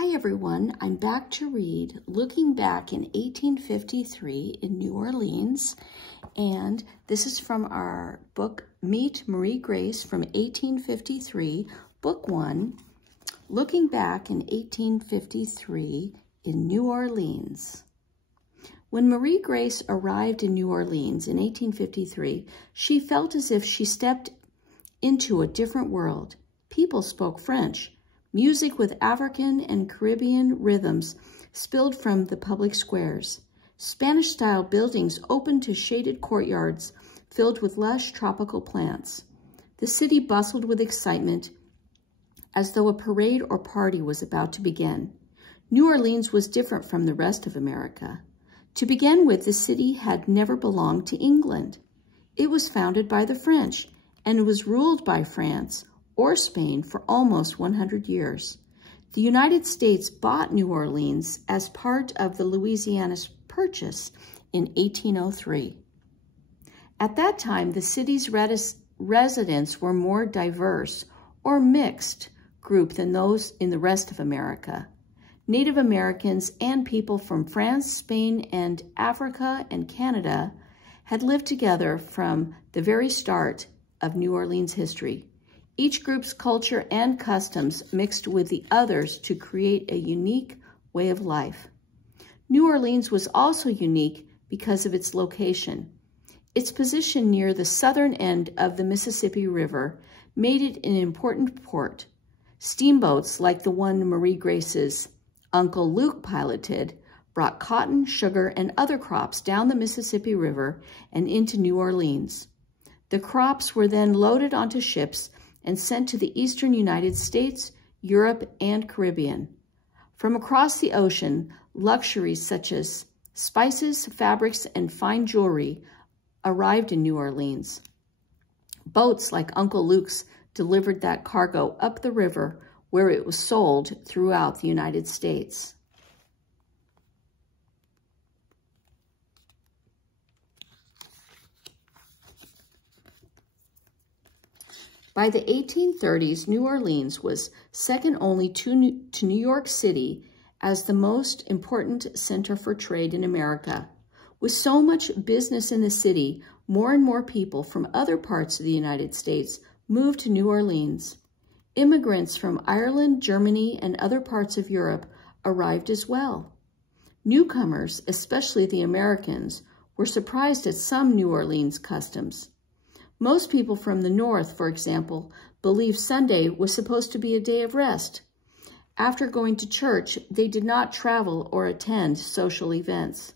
Hi everyone, I'm back to read Looking Back in 1853 in New Orleans, and this is from our book Meet Marie Grace from 1853, Book 1, Looking Back in 1853 in New Orleans. When Marie Grace arrived in New Orleans in 1853, she felt as if she stepped into a different world. People spoke French. Music with African and Caribbean rhythms spilled from the public squares. Spanish-style buildings opened to shaded courtyards filled with lush tropical plants. The city bustled with excitement as though a parade or party was about to begin. New Orleans was different from the rest of America. To begin with, the city had never belonged to England. It was founded by the French, and it was ruled by France or Spain for almost 100 years. The United States bought New Orleans as part of the Louisiana Purchase in 1803. At that time, the city's residents were more diverse or mixed group than those in the rest of America. Native Americans and people from France, Spain, and Africa and Canada had lived together from the very start of New Orleans history. Each group's culture and customs mixed with the others to create a unique way of life. New Orleans was also unique because of its location. Its position near the southern end of the Mississippi River made it an important port. Steamboats like the one Marie Grace's Uncle Luke piloted brought cotton, sugar, and other crops down the Mississippi River and into New Orleans. The crops were then loaded onto ships and sent to the eastern United States, Europe, and Caribbean. From across the ocean, luxuries such as spices, fabrics, and fine jewelry arrived in New Orleans. Boats like Uncle Luke's delivered that cargo up the river where it was sold throughout the United States. By the 1830s, New Orleans was second only to New York City as the most important center for trade in America. With so much business in the city, more and more people from other parts of the United States moved to New Orleans. Immigrants from Ireland, Germany, and other parts of Europe arrived as well. Newcomers, especially the Americans, were surprised at some New Orleans customs. Most people from the North, for example, believed Sunday was supposed to be a day of rest. After going to church, they did not travel or attend social events.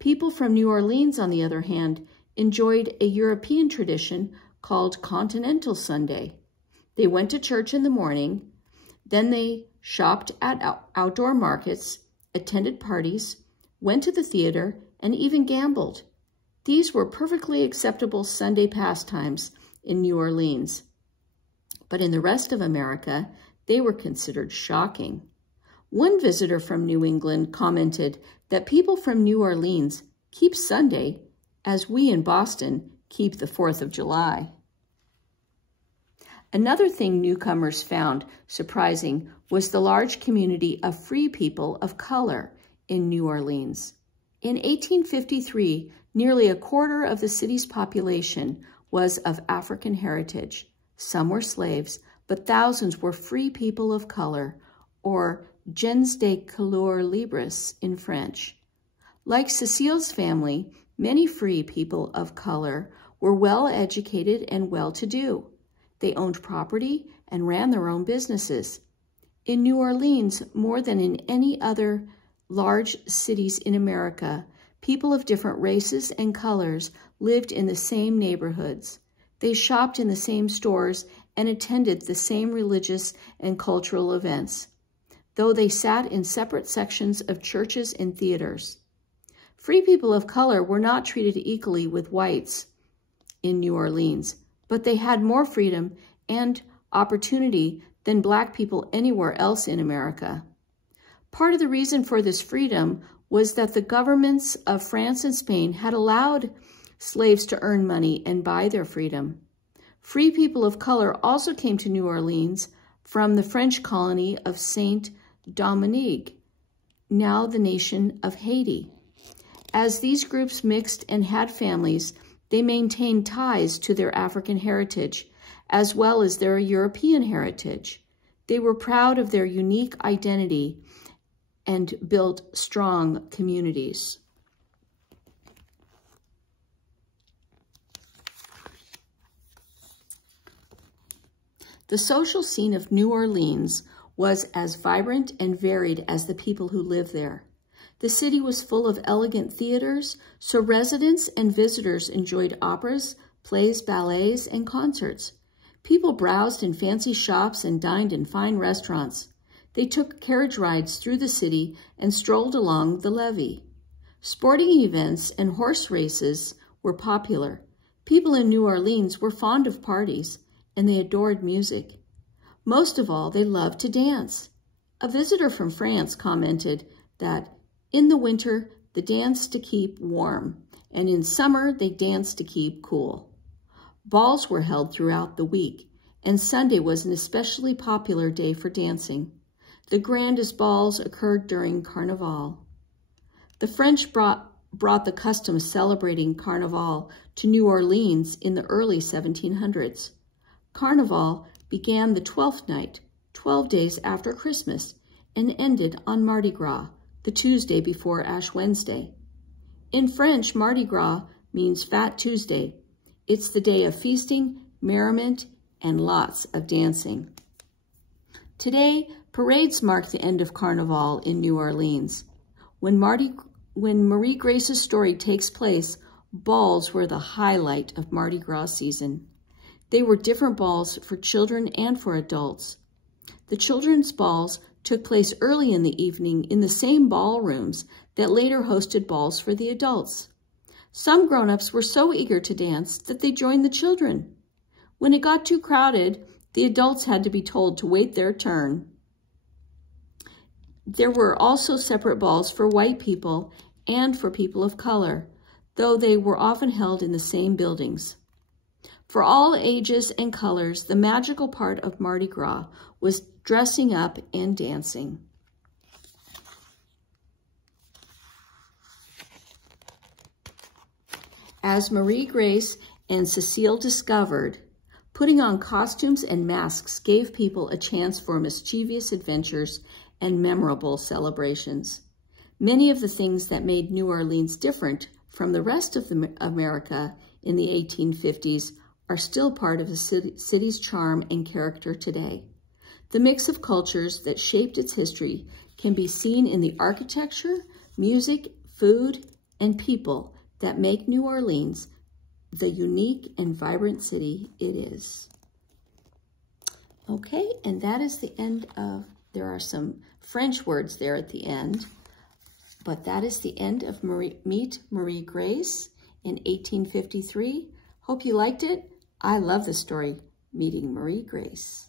People from New Orleans, on the other hand, enjoyed a European tradition called Continental Sunday. They went to church in the morning, then they shopped at outdoor markets, attended parties, went to the theater, and even gambled. These were perfectly acceptable Sunday pastimes in New Orleans. But in the rest of America, they were considered shocking. One visitor from New England commented that people from New Orleans keep Sunday as we in Boston keep the 4th of July. Another thing newcomers found surprising was the large community of free people of color in New Orleans. In 1853, nearly a quarter of the city's population was of African heritage. Some were slaves, but thousands were free people of color, or gens de couleur libres in French. Like Cecile's family, many free people of color were well-educated and well-to-do. They owned property and ran their own businesses. In New Orleans, more than in any other large cities in America, people of different races and colors lived in the same neighborhoods. They shopped in the same stores and attended the same religious and cultural events, though they sat in separate sections of churches and theaters. Free people of color were not treated equally with whites in New Orleans, but they had more freedom and opportunity than Black people anywhere else in America. Part of the reason for this freedom was that the governments of France and Spain had allowed slaves to earn money and buy their freedom. Free people of color also came to New Orleans from the French colony of Saint Dominique, now the nation of Haiti. As these groups mixed and had families, they maintained ties to their African heritage, as well as their European heritage. They were proud of their unique identity and built strong communities. The social scene of New Orleans was as vibrant and varied as the people who lived there. The city was full of elegant theaters, so residents and visitors enjoyed operas, plays, ballets, and concerts. People browsed in fancy shops and dined in fine restaurants. They took carriage rides through the city and strolled along the levee. Sporting events and horse races were popular. People in New Orleans were fond of parties, and they adored music. Most of all, they loved to dance. A visitor from France commented that in the winter, they danced to keep warm, and in summer, they danced to keep cool. Balls were held throughout the week, and Sunday was an especially popular day for dancing. The grandest balls occurred during Carnival. The French brought the custom of celebrating Carnival to New Orleans in the early 1700s. Carnival began the 12th night, 12 days after Christmas, and ended on Mardi Gras, the Tuesday before Ash Wednesday. In French, Mardi Gras means Fat Tuesday. It's the day of feasting, merriment, and lots of dancing. Today, parades mark the end of Carnival in New Orleans. When Marie Grace's story takes place, balls were the highlight of Mardi Gras season. They were different balls for children and for adults. The children's balls took place early in the evening in the same ballrooms that later hosted balls for the adults. Some grown-ups were so eager to dance that they joined the children. When it got too crowded, the adults had to be told to wait their turn. There were also separate balls for white people and for people of color, though they were often held in the same buildings. For all ages and colors, the magical part of Mardi Gras was dressing up and dancing. As Marie Grace and Cecile discovered, putting on costumes and masks gave people a chance for mischievous adventures and memorable celebrations. Many of the things that made New Orleans different from the rest of America in the 1850s are still part of the city's charm and character today. The mix of cultures that shaped its history can be seen in the architecture, music, food, and people that make New Orleans the unique and vibrant city it is. Okay, and that is the end of, there are some French words there at the end, but that is the end of Meet Marie Grace in 1853. Hope you liked it. I love the story, Meeting Marie Grace.